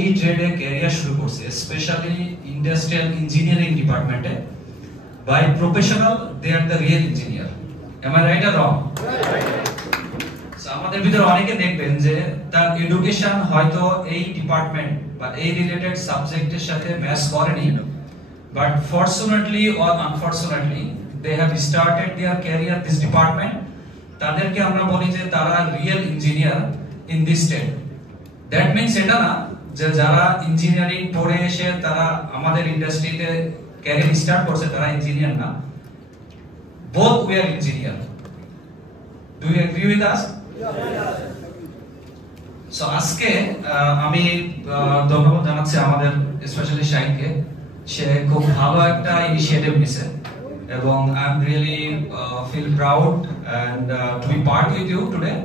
এই ট্রেডে ক্যারিয়ার শুরু করছে, স্পেশালি ইন্ডাস্ট্রিয়াল ইঞ্জিনিয়ারিং ডিপার্টমেন্টে। By professional they are the real engineer. Am I right or wrong? আমাদের ভিতরে অনেকে দেখবেন যে তার এডুকেশন হয়তো এই ডিপার্টমেন্ট বা এই রিলেটেড সাবজেক্টের সাথে ম্যাচ করেনি, but fortunately or unfortunately they have started their career this department. তাদেরকে আমরা বলি যে তারা real engineer in this state. That means এটা না যে যারা ইঞ্জিনিয়ারিং পড়ে এসে তারা আমাদের ইন্ডাস্ট্রিতে ক্যারিয়ার স্টার্ট করছে তারা ইঞ্জিনিয়ার না। Both we are engineer. Do you agree with us? So আজকে আমি ধন্যবাদ জানাচ্ছি আমাদের স্পেশালি শাহিনকে। সে খুব ভালো একটা ইনিশিয়েটিভ নিছে এবং I am really feel proud and to be part with you today,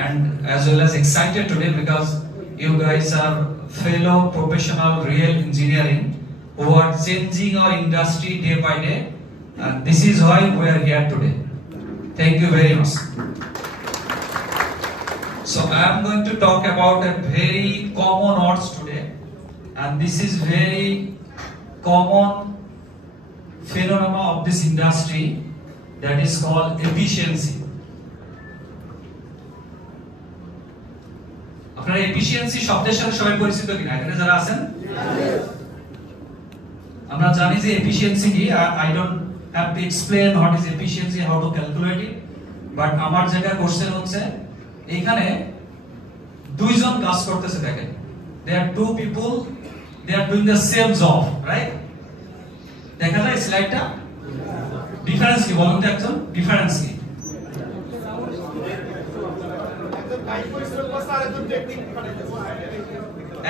and as well as excited today because you guys are fellow professional real engineering who are changing our industry day by day, and this is why we are here today. Thank you very much. So I am going to talk about a very common words today, and this is very common phenomena of this industry, that is called efficiency. আপনারা efficiency শব্দের সাথে সবাই পরিচিত কিনা এখানে যারা আছেন? আমরা জানি যে efficiency কি। I don't have to explain what is efficiency, how to calculate it, but আমার জায়গায় কোশ্চেন হচ্ছে এখানে দুইজন কাজ করতেছে, দেখেন there are two people, they are doing the same job, right? দেখা যায় স্লাইডটা? ডিফারেন্স কি বলুন তো একজন? ডিফারেন্স কি?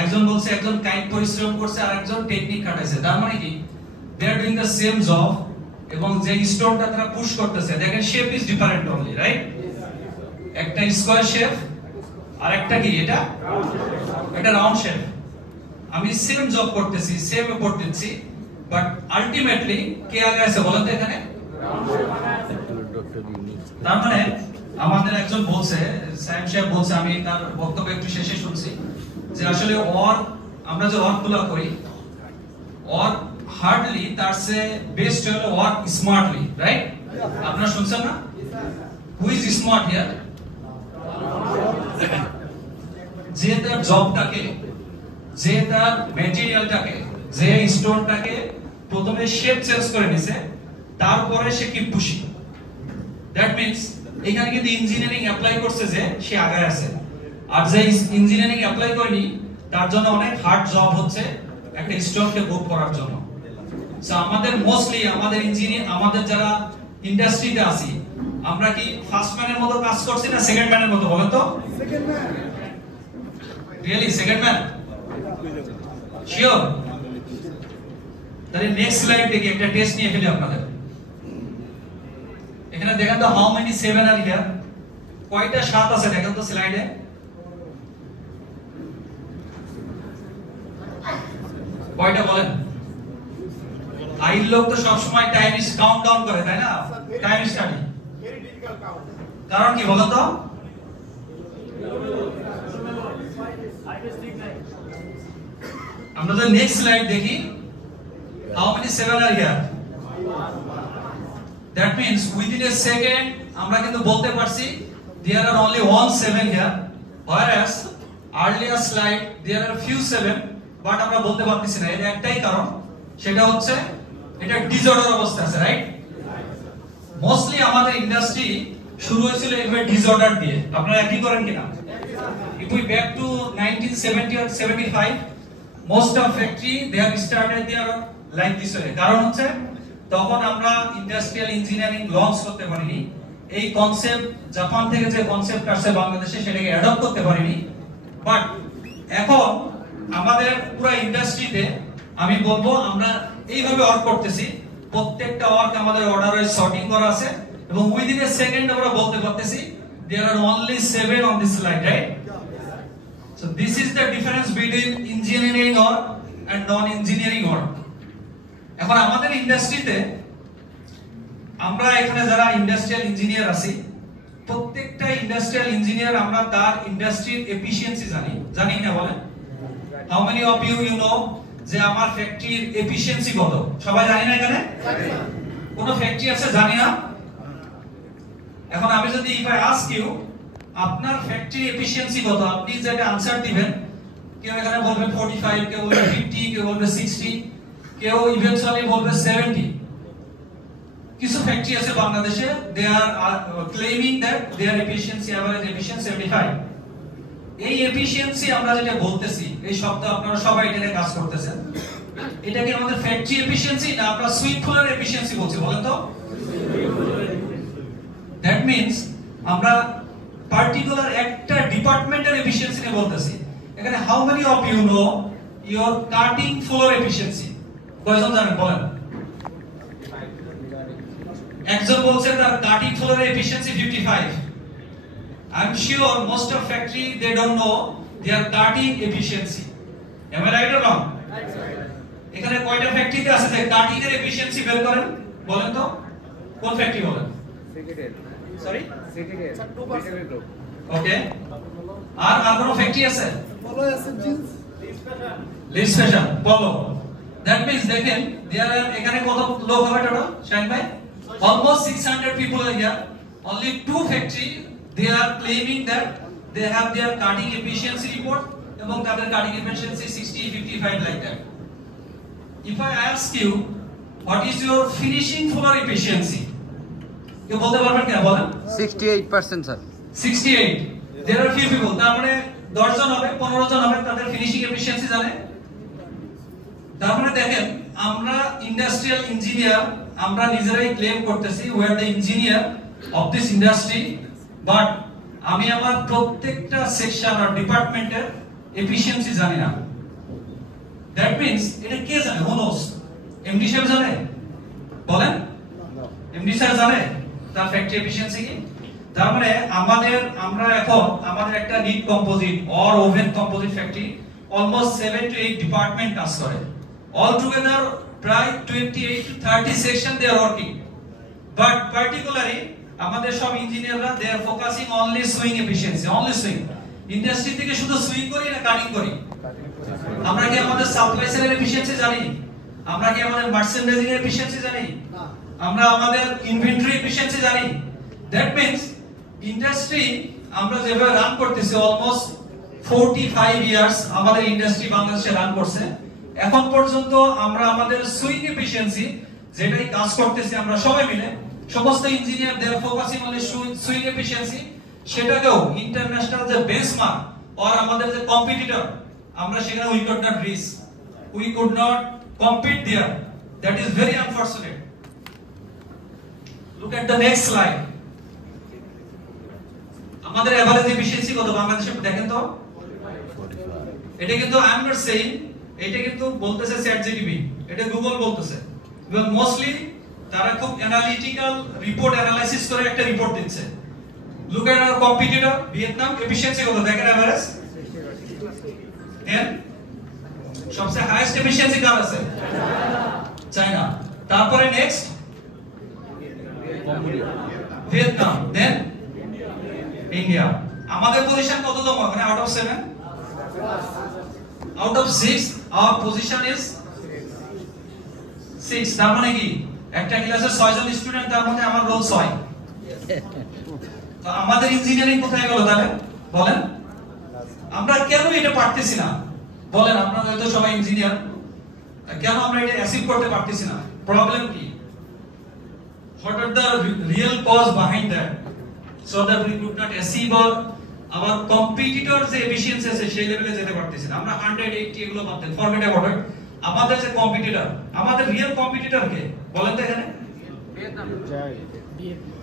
একজন বলছে একজন কায়িক পরিশ্রম করছে আর একজন টেকনিক খাটাইছে। তার মানে কি they are doing the same job, এবং যে স্টোনটা তারা পুশ করতেছে দেখেন shape is different only, right? একটা স্কয়ার শেপ আর একটা কি এটা রাউন্ড শেপ। আমি সেম জব করতেছি, সেম এফোর্ট দিচ্ছি, বাট আলটিমেটলি কে আগে আছে বলেন তো এখানে? তার মানে আমাদের একজন বলছে, সায়েম সাহেব বলছে, আমি তার বক্তব্য একটু শেষে শুনছি, যে আসলে আমরা যে ওয়ার্ক গুলো করি ওয়ার্ক হার্ডলি তার সে বেস্ট হলো ওয়ার্ক স্মার্টলি, রাইট? আপনারা শুনছেন না? Who is smart here? যে তার জবটাকে, যে তার ম্যাটেরিয়ালটাকে, যে স্টোনটাকে প্রথমে শেপ চেঞ্জ করে নিছে, তারপরে সে কি পুশি। দ্যাট মিন্স এখানে কিন্তু ইঞ্জিনিয়ারিং অ্যাপ্লাই করছে যে সে আগে আছে, আর যে ইঞ্জিনিয়ারিং অ্যাপ্লাই করেনি তার জন্য অনেক হার্ড জব হচ্ছে একটা স্টোনকে বুক করার জন্য। সো আমাদের মোস্টলি আমাদের ইঞ্জিনিয়ার, আমাদের যারা ইন্ডাস্ট্রিতে আছি, আমরা কি ফার্স্ট ম্যানের মতো কাজ করছি না সেকেন্ড ম্যানের মতো বলেন তো? Second man. Really second man? Sure? তাহলে নেক্সট স্লাইড দেখি, একটা টেস্ট নিয়ে ফেলি আপনাদের। এখানে দেখেন তো হাউ মেনি 7 আর হিয়ার? কয়টা 7 আছে দেখেন তো স্লাইডে? কয়টা বলেন? আইল লোক তো সব সময় টাইম ইজ কাউন্ট ডাউন করে, তাই না? Time study. Very difficult count. কারণ কি বলেন তো? আমরা যদি নেক্সট স্লাইড দেখি, how many 7 are here? That means within a second আমরা কিন্তু বলতে পারছি there are only 1 7 here, whereas earlier slide there are few 7, but আমরা বলতে পারতেছি না। এর একটাই কারণ, সেটা হচ্ছে এটা ডিসঅর্ডার অবস্থা আছে, রাইট? মোস্টলি আমাদের ইন্ডাস্ট্রি শুরু হয়েছিল এইভাবে ডিসঅর্ডার দিয়ে। আপনারা একই করেন কিনা? If we back to 1970 or 75, most of factory they have started their like this way. কারণ হচ্ছে তখন আমরা ইন্ডাস্ট্রিয়াল ইঞ্জিনিয়ারিং লঞ্চ করতে পারিনি, এই কনসেপ্ট জাপান থেকে যে কনসেপ্ট আসছে বাংলাদেশে সেটাকে অ্যাডপ্ট করতে পারিনি। বাট এখন আমাদের পুরো ইন্ডাস্ট্রিতে আমি বলবো আমরা এইভাবে ওয়ার্ক করতেছি, প্রত্যেকটা ওয়ার্ক আমাদের অর্ডারে সর্টিং করা আছে, এবং উইদিন এ সেকেন্ড আমরা বলতে পারতেছি there are only 7 on this slide, right? So this is the difference between engineering work and non-engineering work. এখন আমাদের ইন্ডাস্ট্রিতে আমরা এখানে যারা ইন্ডাস্ট্রিয়াল ইঞ্জিনিয়ার আছি, প্রত্যেকটা ইন্ডাস্ট্রিয়াল ইঞ্জিনিয়ার আমরা তার ইন্ডাস্ট্রির এফিশিয়েন্সি জানি না বলেন? How many of you know যে আমার ফ্যাক্টরির এফিশিয়েন্সি কত? সবাই জানি না এখানে? কোন ফ্যাক্টরি আছে জানি না? এখন আমি যদি ইফ আই আস্ক ইউ আপনার ফ্যাক্টরি এফিশিয়েন্সি কত, আপনি যেটা आंसर দিবেন, কেউ এখানে বলবে 45, কেউ বলবে 50, কেউ বলবে 60, কেউ ইভেন্চুয়ালি বলবে 70। কিছু ফ্যাক্টরি আছে বাংলাদেশে, they are claiming that their efficiency average efficiency 75। এই এফিশিয়েন্সি আমরা যেটা বলতেছি, এই শব্দ আপনারা সবাই এটা নিয়ে কাজ করতেছেন, এটা কি আমাদের ফ্যাক্টরি এফিশিয়েন্সি না আমরা সুইট ফুলের এফিশিয়েন্সি বলছি বলেন তো? দ্যাট মিন্স আমরা পার্টিকুলার একটা ডিপার্টমেন্টের এফিশিয়েন্সি নিয়ে বলতেছি। এখানে how many of you know your cutting floor efficiency? কয়জন জানেন বলেন? একজন বলছে তার cutting floor efficiency 55। I'm sure most of factory they don't know their cutting efficiency. Am I right or wrong? এখানে কয়টা ফ্যাক্টরিতে আছে যে কাটিং এর এফিশিয়েন্সি বের করেন বলেন তো? কোন ফ্যাক্টরি বলেন? Sorry okay. আর কোন ফ্যাক্টরি আছে? পলো আছে, জিন্স, লিস ফ্যাশন, পলো। দ্যাট মিন্স দেখেন এখানে কত লোক হবে টোটাল শাইন ভাই? Almost 600 people are here. Only 2 factory they are claiming that they have their cutting efficiency report এবং তাদের cutting efficiency 60, 55 like that. If I ask you what is your finishing floor efficiency? কে বলতে পারবেন কিনা বলেন? 68% sir. 68। There are few people, তার মানে 10 জন হবে, 15 জন হবে তাদের ফিনিশিং এফিশিয়েন্সি জানে। তার মানে দেখেন আমরা ইন্ডাস্ট্রিয়াল ইঞ্জিনিয়ার, আমরা নিজেরাই ক্লেম করতেছি we are the engineer of this industry, but আমি আমার প্রত্যেকটা সেকশন আর ডিপার্টমেন্টের এফিশিয়েন্সি জানি না। দ্যাট মিন্স এটা কে জানে? who knows? এমডি সাহেব জানে? বলেন এমডি স্যার জানে তার ফ্যাক্টরি এফিশিয়েন্সি কি? তার মানে আমরা এখন আমাদের একটা knit composite or woven composite factory almost 7 to 8 department কাজ করে। অল টুগেদার প্রায় 28 to 30 section they are working, but particularly আমাদের সব ইঞ্জিনিয়াররা they are focusing only sewing efficiency, only sewing. Industry থেকে শুধু সুইং করি না কাটিং করি? আমরা কি আমাদের সাপ্লাই চেইনের এফিশিয়েন্সি জানি? আমরা কি আমাদের মার্চেন্ডাইজিং এর এফিশিয়েন্সি জানি? আমরা আমাদের ইনভেন্টরি এফিশিয়েন্সি জানি? দ্যাট মিন্স ইন্ডাস্ট্রি আমরা যেভাবে রান করতেছি অলমোস্ট 45 ইয়ার্স আমাদের ইন্ডাস্ট্রি বাংলাদেশে রান করছে, এখন পর্যন্ত আমরা আমাদের সুইং এফিশিয়েন্সি যেটাই কাজ করতেছি আমরা সবাই মিলে সমস্ত engineer they are focusing on sewing efficiency, সেটাকেও ইন্টারন্যাশনাল যে বেঞ্চমার্ক আর আমাদের যে কম্পিটিটর আমরা সেখানে we could not reach, we could not compete there. That is very unfortunate. Look at the next slide. আমাদের এভারেজ এফিশিয়েন্সি কত বাংলাদেশে দেখেন তো? এটা কিন্তু আই এম নট সেইং, এটা কিন্তু বলতেছে চ্যাটজিপিটি, এটা গুগল বলতেছে, এবং মোস্টলি তারা খুব অ্যানালিটিক্যাল রিপোর্ট অ্যানালাইসিস করে একটা রিপোর্ট দিচ্ছে। Look at hour competitor Vietnam, efficiency কত দেখেন এভারেজ? 10। সবচেয়ে হাইয়েস্ট এফিশিয়েন্সি কার আছে? চায়না। তারপরে নেক্সট ভিয়েতনাম, দেন ইন্ডিয়া। আমাদের পজিশন কততম মানে out of 7? Out of 6 our position is 6। তার মানে কি একটা ক্লাসে 6 জন স্টুডেন্ট, তার মধ্যে আমার রোল 6। তো আমাদের ইঞ্জিনিয়ারিং কোথায় গেল তাহলে বলেন? আমরা কেন এটা পারতেছি না বলেন? আপনারা হয়তো সবাই ইঞ্জিনিয়ার, কেন আমরা এটা অ্যাচিভ করতে পারতেছি না? প্রবলেম কি? What are the real cause behind that? So that we could not achieve our competitor যে efficiency আছে সেই লেভেলে যেতে পারতেছি না। আমরা 180 এগুলো বাদ দেন, forget about it. আমাদের যে কম্পিটিটর, আমাদের রিয়েল কম্পিটিটর কে বলেন তো এখানে?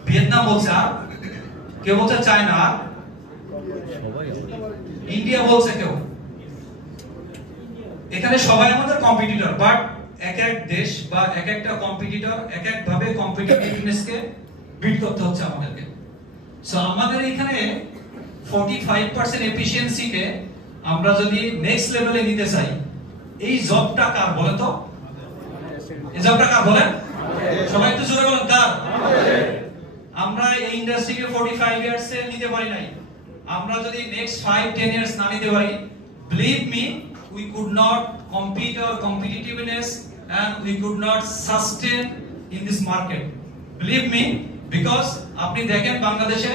ভিয়েতনাম বলছে, আর কেউ বলছে চায়না, আর ইন্ডিয়া বলছে কেউ। এখানে সবাই আমাদের কম্পিটিটর, বাট এক এক দেশ বা এক একটা কম্পিটিটর এক এক ভাবে কম্পিটিটিভনেস কে বিট করতে হচ্ছে আমাদেরকে। সো আমাদের এখানে 45% এফিশিয়েন্সি কে আমরা যদি নেক্সট লেভেলে নিতে চাই, এই জবটা কার বলেন তো? এই জবটা কার বলেন? সবাই একটু জোরে বলেন কার? আমরা এই ইন্ডাস্ট্রিকে 45 ইয়ার্স এ নিতে পারি নাই। আমরা যদি নেক্সট 5-10 ইয়ার্স না নিতে পারি, believe me we could not compete our competitiveness and we could not sustain in this market. Believe me, because আপনি দেখেন বাংলাদেশে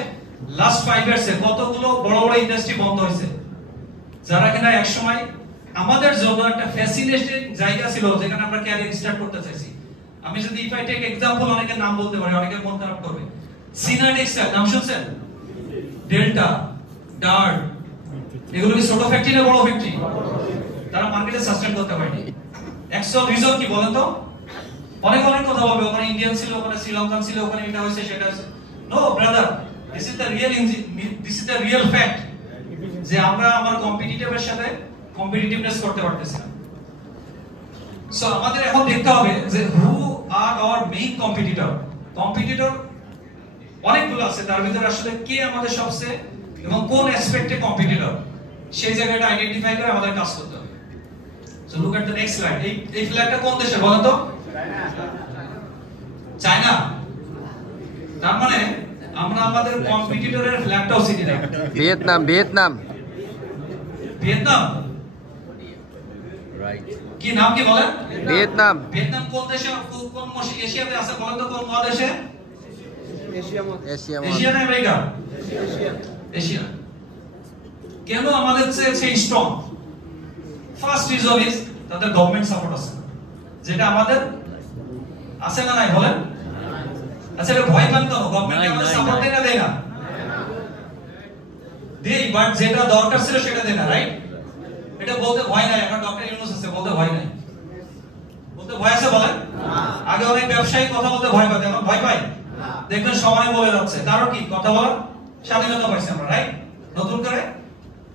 লাস্ট 5 ইয়ার্সে কতগুলো বড় বড় ইন্ডাস্ট্রি বন্ধ হয়েছে, যারা কিনা এক সময় আমাদের জন্য একটা ফ্যাসিনেটিং জায়গা ছিল যেখানে আমরা ক্যারিয়ার স্টার্ট করতে চাইছি। আমি যদি ইফ আই টেক एग्जांपल অনেকের নাম বলতে পারি, অনেকে মন খারাপ করবে। সিনা টেক্সটাইল নাম শুনছেন? ডেল্টা, ডার্ট, এগুলো কি ছোট ফ্যাক্টরি না বড় ফ্যাক্টরি? তারা মার্কেটে সাস্টেইন করতে পারেনি। অ্যাকচুয়াল রিজন কি বলেন তো? অনেক কথা বলবে, ওখানে ইন্ডিয়ান ছিল, ওখানে শ্রীলঙ্কান ছিল, ওখানে এটা হয়েছে সেটা হয়েছে। No brother, this is the real fact যে আমরা আমার কম্পিটিটিভের সাথে কম্পিটিটিভনেস করতে পারতেছি না। সো আমাদের এখন দেখতে হবে যে হু আর আওয়ার মেইন কম্পিটিটর অনেকগুলো আছে, তার ভিতরে আসলে কে আমাদের সবচেয়ে এবং কোন অ্যাসপেক্টে কম্পিটিটর, সেই জায়গাটা আইডেন্টিফাই করে আমাদের কাজ করতে হবে। So look at the next slide. এই ফ্ল্যাগটা কোন দেশের বলেন তো? চায়না। তার মানে আমরা আমাদের কম্পিটিটরের ফ্ল্যাগটাও চিনি না। Vietnam right. কি নাম কি বলেন? ভিয়েতনাম কোন দেশে, কোন এশিয়াতে আছে বলেন তো? কোন মহাদেশে? এশিয়া না আমেরিকা? এশিয়া। কেন আমাদের চেয়ে স্ট্রং? ফার্স্ট রিজন ইজ তাদের গভর্নমেন্ট সাপোর্ট আছে, যেটা আমাদের আছে না নাই বলেন? আচ্ছা, এটা ভয় পান কেন? গভর্নমেন্ট আমাদের সাপোর্ট দেয় না? দেই, বাট যেটা দরকার ছিল সেটা দেয় না, রাইট? এটা বলতে ভয় নাই। এখন ডক্টর ইউনূস আছে, বলতে ভয় নাই। বলতে ভয় আছে বলেন? আগে অনেক ব্যবসায়ী কথা বলতে ভয় পায়, এখন ভয় পায়? দেখবেন সময় বলে যাচ্ছে। কারণ কি? কথা বলার স্বাধীনতা পাইছি আমরা, রাইট? নতুন করে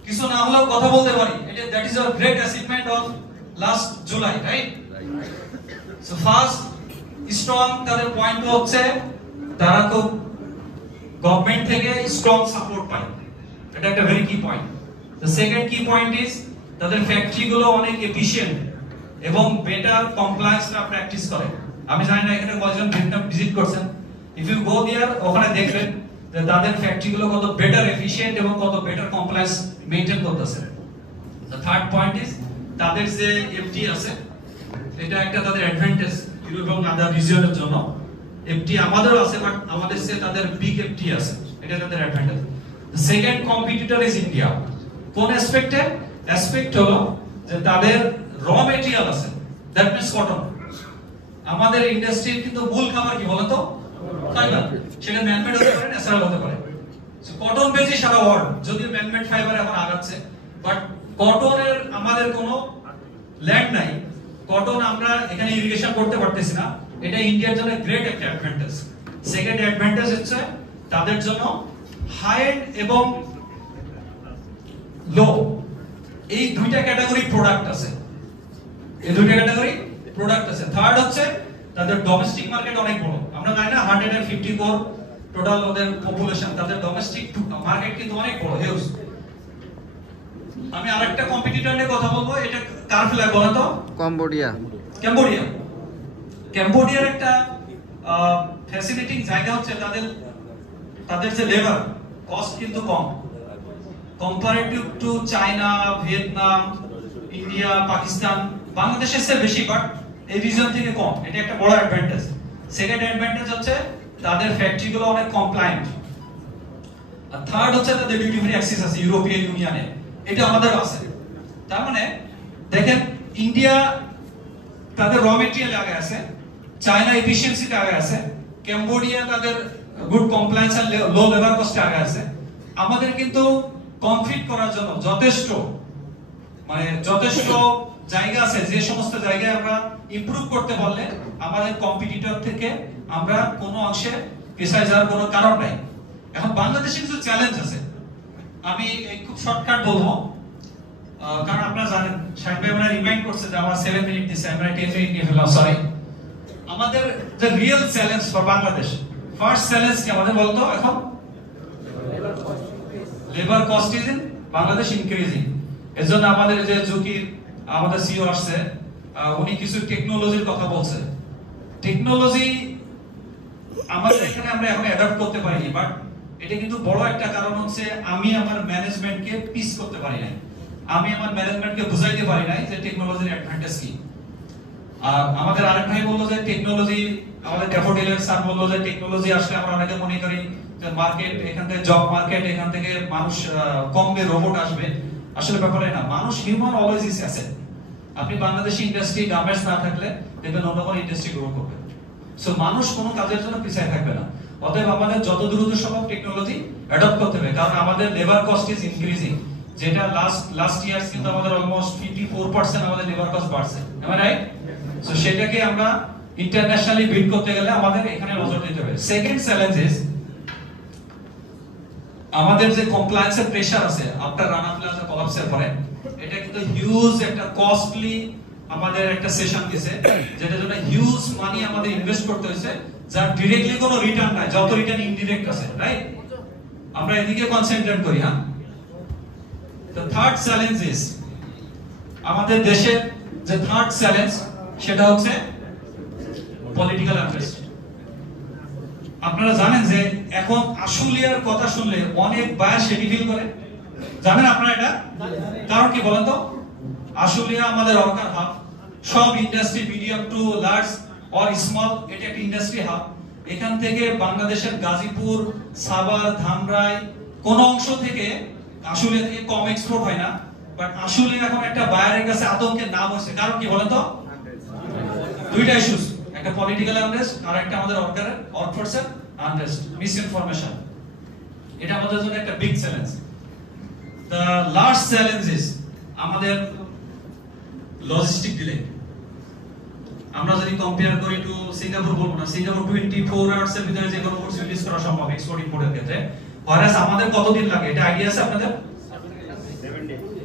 কিছু না হলেও কথা বলতে পারি। এটা that is our great achievement of last July, right? So first strong তাদের পয়েন্ট হচ্ছে তারা খুব গভর্নমেন্ট থেকে স্ট্রং সাপোর্ট পায়। এটা একটা ভেরি কি পয়েন্ট। দ্য সেকেন্ড কি পয়েন্ট ইজ তাদের ফ্যাক্টরি গুলো অনেক এফিশিয়েন্ট এবং বেটার কমপ্লায়েন্সটা প্র্যাকটিস করে। আমি জানি না এখানে কয়জন ভিয়েতনাম ভিজিট করছেন। ইফ ইউ গো দেয়ার, ওখানে দেখবেন যে তাদের ফ্যাক্টরি গুলো কত বেটার এফিশিয়েন্ট এবং কত বেটার কমপ্লায়েন্স মেইনটেইন করতেছে। দ্য থার্ড পয়েন্ট ইজ তাদের যে এফটি আছে, এটা একটা তাদের অ্যাডভান্টেজ ইউরোপ এবং আদার রিজিয়নের জন্য। এফটি আমাদেরও আছে, বাট আমাদের চেয়ে তাদের বিগ এফটি আছে, এটা তাদের advantage. The second competitor is India. কোন অ্যাসপেক্টে? অ্যাসপেক্ট হলো যে তাদের র মেটেরিয়াল আছে, দ্যাট মিন্স কটন। আমাদের ইন্ডাস্ট্রির কিন্তু মূল খাবার কি বলতো? ফাইবার। সেটা ম্যানমেড হতে পারে, ন্যাচারাল হতে পারে। সো কটন বেজি সারা ওয়ার্ল্ড, যদিও ম্যানমেড ফাইবার এখন আগাচ্ছে, বাট কটনের আমাদের কোনো ল্যান্ড নাই। কটন আমরা এখানে ইরিগেশন করতে পারতেছি না, এটা ইন্ডিয়ার জন্য গ্রেট একটা অ্যাডভান্টেজ। সেকেন্ড অ্যাডভান্টেজ হচ্ছে তাদের জন্য হাই এন্ড এবং লো, এই দুইটা ক্যাটাগরি প্রোডাক্ট আছে। থার্ড হচ্ছে তাদের ডোমেস্টিক মার্কেট অনেক বড়। আমরা জানি না 150 কোর টোটাল ওদের পপুলেশন, তাদের ডোমেস্টিক মার্কেট কিন্তু অনেক বড়, হিউজ। আমি আরেকটা কম্পিটিটর নিয়ে কথা বলবো, এটা কার ফ্ল্যাগ বলেন তো? ক্যাম্বোডিয়ার একটা ফ্যাসিলিটিং জায়গা হচ্ছে তাদের যে লেবার কস্ট কিন্তু কম comparative to China, Vietnam, India, Pakistan. বাংলাদেশের চেয়ে বেশি, বাট এই রিজন থেকে কম। এটা একটা বড় অ্যাডভান্টেজ। সেকেন্ড অ্যাডভান্টেজ হচ্ছে তাদের ফ্যাক্টরি গুলো অনেক কমপ্লায়েন্ট। আর থার্ড হচ্ছে তাদের ডিউটি ফ্রি অ্যাক্সেস আছে ইউরোপিয়ান ইউনিয়নে, এটা আমাদের আছে। তার মানে দেখেন, ইন্ডিয়া তাদের র মেটেরিয়াল আগে আছে, চায়না এফিশিয়েন্সিতে আগে আছে, ক্যাম্বোডিয়া তাদের গুড কমপ্লায়েন্স আর লো লেবার কস্টে আগে আছে। আমাদের কিন্তু কমপ্লিট করার জন্য যথেষ্ট জায়গা আছে, যে সমস্ত জায়গায় আমরা ইমপ্রুভ করতে পারলে আমাদের কম্পিটিটর থেকে আমরা কোনো অংশে পিছায় যাওয়ার কোনো কারণ নাই। এখন বাংলাদেশে কিছু চ্যালেঞ্জ আছে, আমি খুব শর্টকাট বলবো, কারণ আপনারা জানেন শাহিন ভাই আমরা রিমাইন্ড করছে যে আমার 7 মিনিট দিছে, আমরা 10 মিনিট নিয়ে ফেললাম, সরি। আমাদের যে real challenge for Bangladesh, first challenge কি আমাদের বলতো? এখন labour cost is in Bangladesh increasing. এজন্য আমাদের যে ঝুঁকির আমাদের সিও আসছে, উনি কিছু টেকনোলজির কথা বলছে। টেকনোলজি আমাদের এখানে আমরা এখন অ্যাডাপ্ট করতে পারিনি, বাট এটা কিন্তু বড় একটা কারণ হচ্ছে আমি আমার ম্যানেজমেন্টকে পিস করতে পারি না। আমি আমার ম্যানেজমেন্টকে বুঝাইতে পারি নাই যে টেকনোলজির অ্যাডভান্টেজ কি। আর আমাদের আরেক ভাই বললো যে টেকনোলজি, আমাদের ড্যাফোডিলের স্যার বললো যে টেকনোলজি আসলে আমরা অনেকে মনে করি যে মার্কেট, এখান থেকে জব মার্কেট, এখান থেকে মানুষ কমবে, রোবট আসবে। আসলে ব্যাপারে না, মানুষ হিউম্যান অলওয়েজ ইজ অ্যাসেট। আপনি বাংলাদেশি ইন্ডাস্ট্রি, গার্মেন্টস না থাকলে দেখবেন অন্য কোনো ইন্ডাস্ট্রি গ্রো করবে। সো মানুষ কোনো কাজের জন্য পিছিয়ে থাকবে না। অতএব আমাদের যত দ্রুত সম্ভব টেকনোলজি অ্যাডপ্ট করতে হবে, কারণ আমাদের লেবার কস্ট ইজ ইনক্রিজিং। যেটা লাস্ট ইয়ার্স কিন্তু আমাদের অলমোস্ট 54% আমাদের লেবার কস্ট বাড়ছে, এম আই রাইট? সো সেটাকে আমরা ইন্টারন্যাশনালি বিট করতে গেলে আমাদের এখানে নজর দিতে হবে। সেকেন্ড চ্যালেঞ্জ ইজ আমাদের যে কমপ্লায়েন্সের প্রেসার আছে আফটার রানা প্লাজা কোলাপসের পরে, এটা কিন্তু হিউজ একটা কস্টলি আমাদের একটা সেশন দিয়েছে, যেটার জন্য হিউজ মানি আমাদের ইনভেস্ট করতে হয়েছে, যার ডাইরেক্টলি কোনো রিটার্ন নাই, যত রিটার্ন ইনডিরেক্ট আছে, রাইট? আমরা এদিকে কনসেন্ট্রেট করি। হ্যাঁ, দ্য থার্ড চ্যালেঞ্জ ইজ আমাদের দেশের যে থার্ড চ্যালেঞ্জ সেটা হচ্ছে পলিটিক্যাল আনরেস্ট। আপনারা জানেন যে এখন আশুলিয়ার কথা শুনলে অনেক বায়াস সেটি ফিল করে, জানেন আপনারা এটা? কারণ কি বলেন তো? আশুলিয়া আমাদের ওয়ার্কার হাব, সব industry medium to large or small, এটা একটা ইন্ডাস্ট্রি হাব। এখান থেকে বাংলাদেশের গাজীপুর, সাভার, ধামরাই কোন অংশ থেকে আশুলিয়া থেকে কম এক্সপোর্ট হয় না, বাট আশুলিয়া এখন একটা বায়ারের কাছে আতঙ্কের নাম হয়েছে। কারণ কি বলেন তো? দুইটা ইস্যুস, একটা পলিটিক্যাল আনরেস্ট আর একটা আমাদের ওয়ার্কফোর্সের আনরেস্ট, মিসইনফরমেশন। এটা আমাদের জন্য একটা big challenge. The last challenge is আমাদের লজিস্টিক ডিলে। আমরা যদি কম্পেয়ার করি টু সিঙ্গাপুর, বলবো না, সিঙ্গাপুর 24 আওয়ার্স এর ভিতরে যে কোনো গুডস রিলিজ করা সম্ভব এক্সপোর্ট ইম্পোর্টের ক্ষেত্রে, whereas আমাদের কতদিন লাগে? এটা আইডিয়া আছে আপনাদের?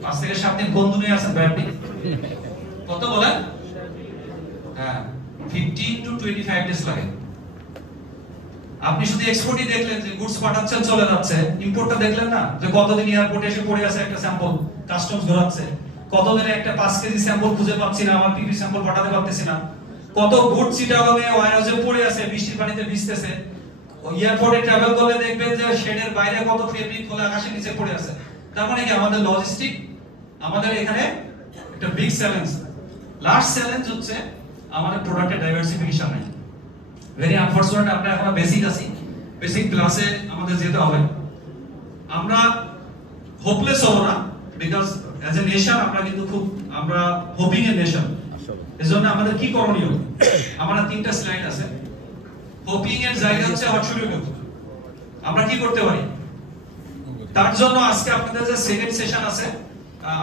5 থেকে 7 দিন। কোন দুনিয়ায় আছেন ভাই আপনি? কত বলেন? হ্যাঁ, 15 to 25 ডেজ লাগে। আপনি শুধু এক্সপোর্টই দেখলেন যে গুডস পাঠাচ্ছেন চলে যাচ্ছে, ইম্পোর্টটা দেখলেন না যে কতদিন এয়ারপোর্টে এসে পড়ে আছে একটা স্যাম্পল, কাস্টমস ঘোরাচ্ছে, কতদিনে একটা 5 কেজি স্যাম্পল খুঁজে পাচ্ছি না, আমার পিপি স্যাম্পল পাঠাতে পারতেছি না, কত গুড চিটাগংয়ে ওয়্যারহাউসে পড়ে আছে, বৃষ্টির পানিতে ভিজতেছে। এয়ারপোর্টে ট্রাভেল করলে দেখবেন যে শেডের বাইরে কত ফেব্রিক খোলা আকাশের নিচে পড়ে আছে। তার মানে কি আমাদের লজিস্টিক আমাদের এখানে একটা বিগ চ্যালেঞ্জ। লাস্ট চ্যালেঞ্জ হচ্ছে আমাদের প্রোডাক্টের ডাইভার্সিফিকেশন নাই। ভেরি আনফরচুনেট, আমরা এখন বেসিক আছি, বেসিক ক্লাসে আমাদের যেতে হবে। আমরা হোপলেস হব না, বিকজ অ্যাজ এ নেশন আমরা কিন্তু খুব আমরা হোপিং এর নেশন। এজন্য আমাদের কি করণীয়? আমরা 3টা স্লাইড আছে। হোপিং এর জায়গা হচ্ছে হোয়াট শুড ইউ ডু, আমরা কি করতে পারি? তার জন্য আজকে আপনাদের যে সেকেন্ড সেশন আছে,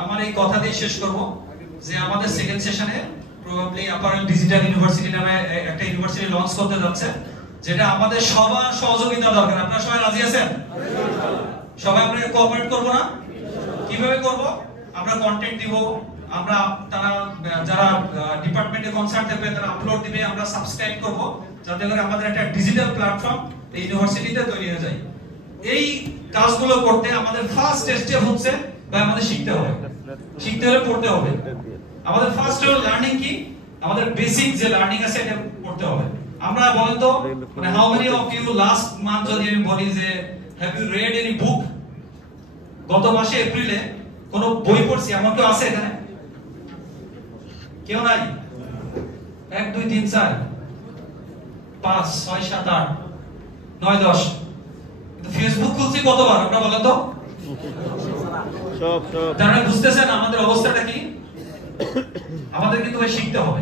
আমার এই কথা দিয়ে শেষ করব যে আমাদের সেকেন্ড সেশনে প্রবাবলি অ্যাপারেল ডিজিটাল ইউনিভার্সিটি নামে একটা ইউনিভার্সিটি লঞ্চ করতে যাচ্ছে, যেটা আমাদের সবার সহযোগিতা দরকার। আপনারা সবাই রাজি আছেন? সবাই আমরা কোঅপারেট করব না? কিভাবে করব? আমরা কন্টেন্ট দিব, আমরা তারা যারা ডিপার্টমেন্টে কনসার্ট দেবে তারা আপলোড দিবে, আমরা সাবস্ক্রাইব করব, যাতে করে আমাদের একটা ডিজিটাল প্ল্যাটফর্ম এই ইউনিভার্সিটিতে তৈরি হয়ে যায়। এই কাজগুলো করতে আমাদের ফার্স্ট স্টেপ হচ্ছে বা আমাদের শিখতে হবে। শিখতে হলে পড়তে হবে। আমাদের ফার্স্ট হলো লার্নিং কি? আমাদের বেসিক যে লার্নিং আছে এটা পড়তে হবে। আমরা বলেন তো, মানে how many of you last month যদি আমি বলি যে have you read any book? গত মাসে এপ্রিলে কোন বই পড়ছি এমন কেউ আছে এখানে? কেউ নাই? 1 2 3 4 5 6 7 8 9 10। কিন্তু ফেসবুক খুলছি কতবার আমরা বলেন তো? সব। তারা বুঝতেছেন আমাদের অবস্থাটা কি? আমাদের কিন্তু ভাই শিখতে হবে।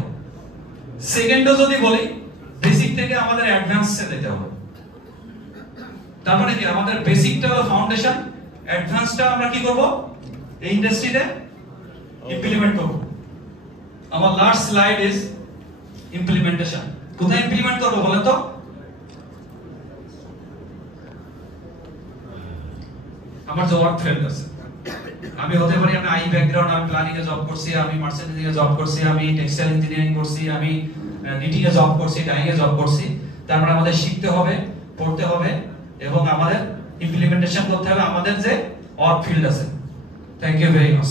সেকেন্ডও যদি বলি, বেসিক থেকে আমাদের অ্যাডভান্সে যেতে হবে। তার মানে কি আমাদের বেসিকটা হলো ফাউন্ডেশন, অ্যাডভান্সটা আমরা কি করব? এই ইন্ডাস্ট্রিতে ইমপ্লিমেন্ট করব। আমার লাস্ট স্লাইড ইজ ইমপ্লিমেন্টেশন। কোথায় ইমপ্লিমেন্ট করব বলেন তো? আমার যে ওয়ার্ক ফিল্ড আছে, আমি হতে পারি আমি আই ব্যাকগ্রাউন্ড, আমি প্ল্যানিং এ জব করছি, আমি মার্চেন্ডিং এ জব করছি, আমি টেক্সটাইল ইঞ্জিনিয়ারিং করছি, আমি নিটিং এ জব করছি, ডাইং এ জব করছি। তারপর আমাদের শিখতে হবে, পড়তে হবে এবং আমাদের ইমপ্লিমেন্টেশন করতে হবে আমাদের যে ওয়ার্ক ফিল্ড আছে। Thank you very much.